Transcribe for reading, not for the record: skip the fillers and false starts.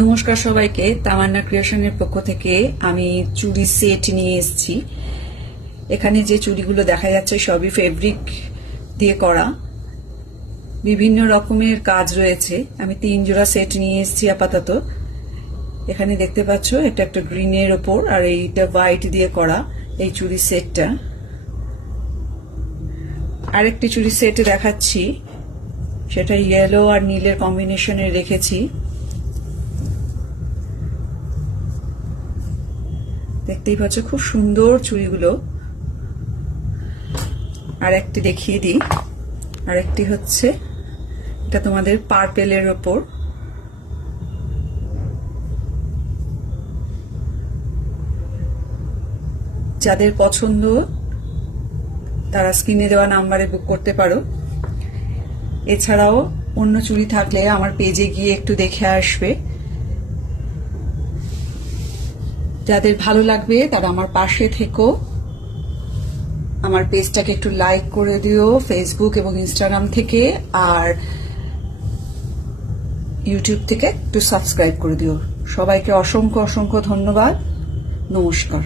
নমস্কার সবাইকে, তামান্না ক্রিয়েশনের পক্ষ থেকে আমি চুড়ি সেট নিয়ে এসেছি। এখানে যে চুড়িগুলো দেখা যাচ্ছে সবই ফেব্রিক দিয়ে করা, বিভিন্ন রকমের কাজ রয়েছে। আমি 3 জোড়া সেট নিয়ে এসেছি আপাতত। এখানে দেখতে পাচ্ছ এটা একটা গ্রিনের ওপর আর এইটা হোয়াইট দিয়ে করা এই চুড়ি সেটটা। আরেকটি চুড়ি সেট দেখাচ্ছি, সেটা ইয়েলো আর নীলের কম্বিনেশনে রেখেছি। দেখতেই পাচ্ছ খুব সুন্দর চুড়িগুলো। আর একটি দেখিয়ে দিই, আর একটি হচ্ছে এটা তোমাদের পার্পেলের ওপর। যাদের পছন্দ তারা স্ক্রিনে দেওয়া নাম্বারে বুক করতে পারো। এছাড়াও অন্য চুড়ি থাকলে আমার পেজে গিয়ে একটু দেখে আসবে। যাদের ভালো লাগবে তারা আমার পাশে থেকো, আমার পেজটাকে একটু লাইক করে দিও ফেসবুক এবং ইনস্টাগ্রাম থেকে, আর ইউটিউব থেকে একটু সাবস্ক্রাইব করে দিও। সবাইকে অসংখ্য অসংখ্য ধন্যবাদ। নমস্কার।